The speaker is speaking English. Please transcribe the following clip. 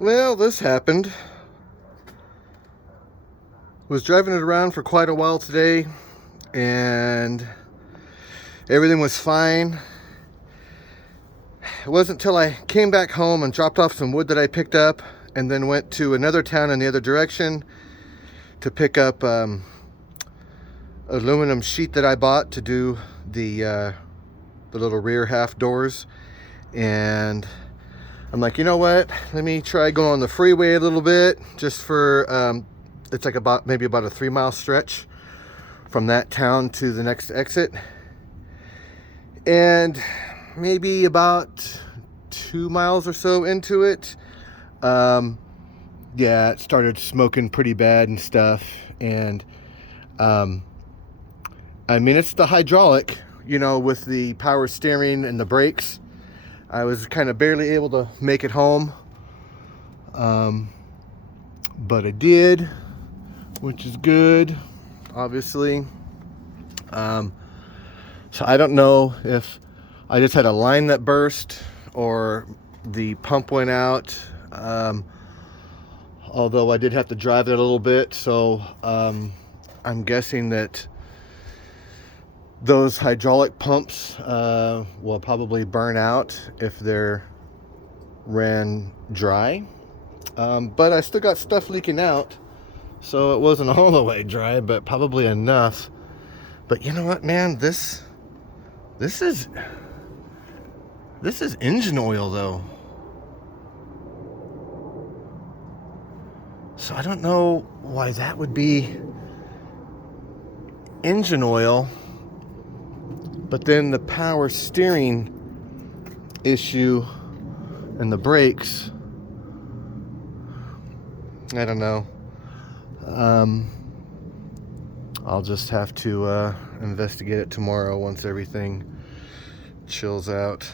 Well, this happened. Was driving it around for quite a while today, and everything was fine. It wasn't until I came back home and dropped off some wood that I picked up, and then went to another town in the other direction to pick up aluminum sheet that I bought to do the little rear half doors. And I'm like, you know what? Let me try going on the freeway a little bit, just for it's like maybe about a 3-mile stretch from that town to the next exit. And maybe about 2 miles or so into it, yeah, it started smoking pretty bad and stuff. And I mean, it's the hydraulic, with the power steering and the brakes. I was kind of barely able to make it home, but I did, which is good, obviously. So I don't know if I just had a line that burst or the pump went out, although I did have to drive it a little bit, so I'm guessing that those hydraulic pumps will probably burn out if they're ran dry. But I still got stuff leaking out, so it wasn't all the way dry, but probably enough. But you know what, man? This is engine oil, though. So I don't know why that would be engine oil. But then the power steering issue and the brakes, I don't know. I'll just have to investigate it tomorrow once everything chills out.